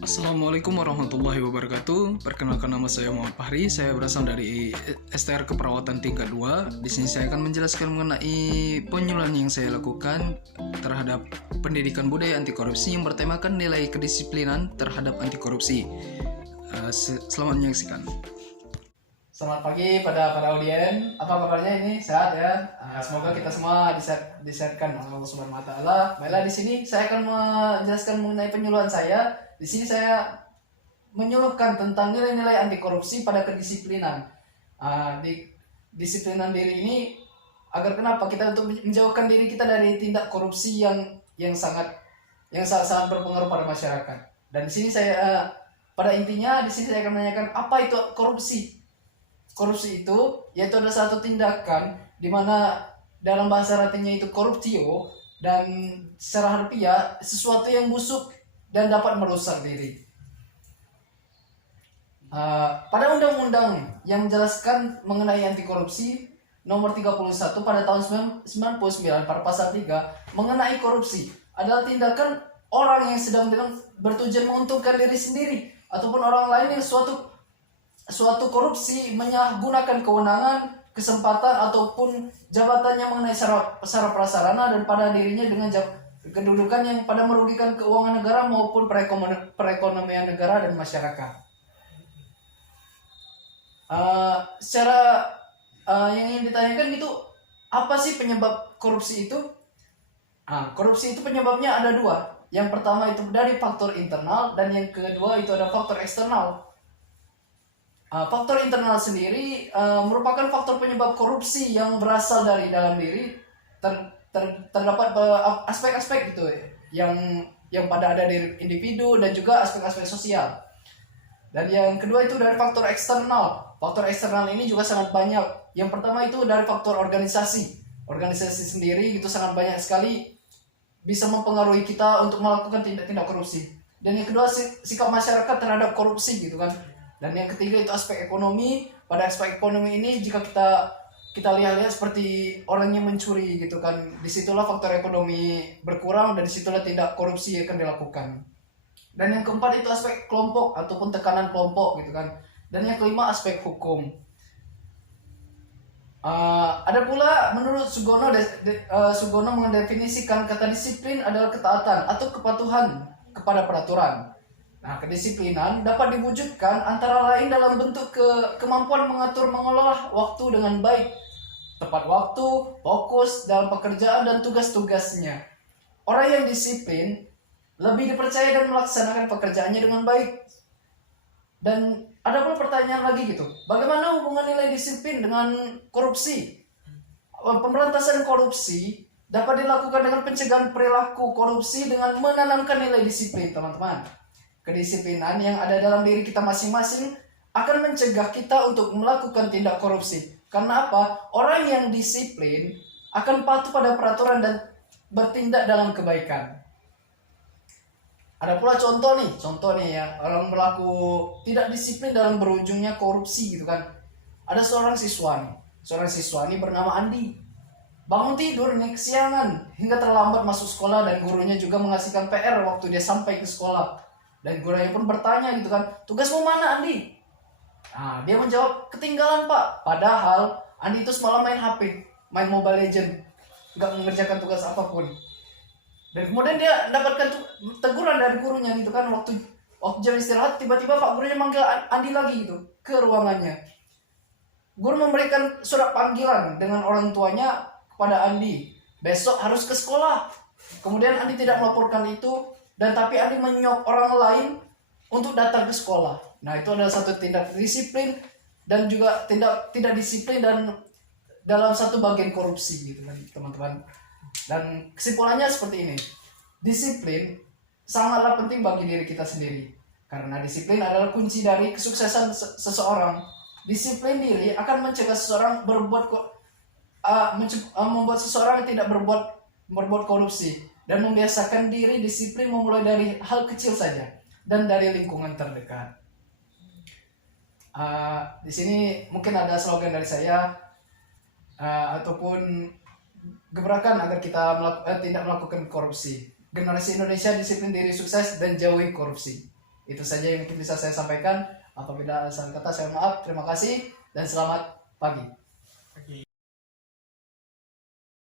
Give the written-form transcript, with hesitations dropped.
Assalamualaikum warahmatullahi wabarakatuh. Perkenalkan, nama saya Muhammad Fahri. Saya berasal dari STR Keperawatan tingkat 2. Di sini saya akan menjelaskan mengenai penyuluhan yang saya lakukan terhadap pendidikan budaya anti korupsi yang bertemakan nilai kedisiplinan terhadap anti korupsi. Selamat menyaksikan. Selamat pagi pada audien. Apa kabarnya ini? Sehat ya? Semoga kita semua disehatkan oleh Allah Subhanahu wa taala. Baiklah, di sini saya akan menjelaskan mengenai penyuluhan saya. Di sini saya menyuluhkan tentang nilai-nilai anti korupsi pada kedisiplinan. Disiplinan diri ini agar kenapa kita untuk menjauhkan diri kita dari tindak korupsi yang sangat berpengaruh pada masyarakat. Dan di sini saya pada intinya di sini saya akan menanyakan apa itu korupsi. Korupsi itu yaitu ada satu tindakan di mana dalam bahasa Latinnya itu corruptio, dan secara harfiah sesuatu yang busuk dan dapat merusak diri. Pada undang-undang yang menjelaskan mengenai anti korupsi nomor 31 pada tahun 99 pada pasal 3 mengenai korupsi adalah tindakan orang yang sedang bertujuan menguntungkan diri sendiri ataupun orang lain yang suatu korupsi menyalahgunakan kewenangan, kesempatan ataupun jabatannya mengenai secara prasarana dan pada dirinya dengan kedudukan yang pada merugikan keuangan negara maupun perekonomian negara dan masyarakat. Yang ingin ditanyakan itu apa sih penyebab korupsi itu? Korupsi itu penyebabnya ada dua. Yang pertama itu dari faktor internal dan yang kedua itu ada faktor eksternal. Faktor internal sendiri merupakan faktor penyebab korupsi yang berasal dari dalam diri. Terdapat aspek-aspek gitu yang pada ada di individu dan juga aspek-aspek sosial. Dan yang kedua itu dari faktor eksternal. Faktor eksternal ini juga sangat banyak. Yang pertama itu dari faktor organisasi. Organisasi sendiri itu sangat banyak sekali bisa mempengaruhi kita untuk melakukan tindak korupsi. Dan yang kedua sikap masyarakat terhadap korupsi gitu kan. Dan yang ketiga itu aspek ekonomi. Pada aspek ekonomi ini jika kita lihat seperti orang yang mencuri gitu kan, disitulah faktor ekonomi berkurang dan disitulah tindak korupsi akan dilakukan. Dan yang keempat itu aspek kelompok ataupun tekanan kelompok gitu kan. Dan yang kelima aspek hukum. Ada pula menurut Sugono mendefinisikan kata disiplin adalah ketaatan atau kepatuhan kepada peraturan. Kedisiplinan dapat diwujudkan antara lain dalam bentuk kemampuan mengelola waktu dengan baik, tepat waktu, fokus dalam pekerjaan dan tugas-tugasnya. Orang yang disiplin lebih dipercaya dan melaksanakan pekerjaannya dengan baik. Dan ada pun pertanyaan lagi gitu, bagaimana hubungan nilai disiplin dengan korupsi? Pemberantasan korupsi dapat dilakukan dengan pencegahan perilaku korupsi dengan menanamkan nilai disiplin, teman-teman. Kedisiplinan yang ada dalam diri kita masing-masing akan mencegah kita untuk melakukan tindak korupsi. Karena apa? Orang yang disiplin akan patuh pada peraturan dan bertindak dalam kebaikan. Ada pula contoh nih ya, orang berlaku tidak disiplin dalam berujungnya korupsi gitu kan. Ada seorang siswa nih bernama Andi. Bangun tidur nih kesiangan hingga terlambat masuk sekolah dan gurunya juga mengasihkan PR waktu dia sampai ke sekolah. Dan gurunya pun bertanya gitu kan, tugasmu mana Andi? Dia menjawab, ketinggalan pak. Padahal Andi itu semalam main HP, main Mobile Legend, nggak mengerjakan tugas apapun. Dan kemudian dia mendapatkan teguran dari gurunya gitu kan, waktu jam istirahat tiba-tiba pak gurunya manggil Andi lagi gitu ke ruangannya. Guru memberikan surat panggilan dengan orang tuanya kepada Andi, besok harus ke sekolah. Kemudian Andi tidak melaporkan itu, dan tapi Andi menyuap orang lain untuk datang ke sekolah. Itu adalah satu tindak disiplin dan juga tidak disiplin dan dalam satu bagian korupsi gitu kan, teman-teman. Dan kesimpulannya seperti ini. Disiplin sangatlah penting bagi diri kita sendiri. Karena disiplin adalah kunci dari kesuksesan seseorang. Disiplin diri akan mencegah seseorang membuat seseorang tidak berbuat korupsi. Dan membiasakan diri disiplin memulai dari hal kecil saja dan dari lingkungan terdekat. Di sini mungkin ada slogan dari saya ataupun gebrakan agar kita tidak melakukan korupsi. Generasi Indonesia disiplin diri sukses dan jauhi korupsi. Itu saja yang mungkin bisa saya sampaikan. Apabila ada salah kata saya maaf. Terima kasih dan selamat pagi.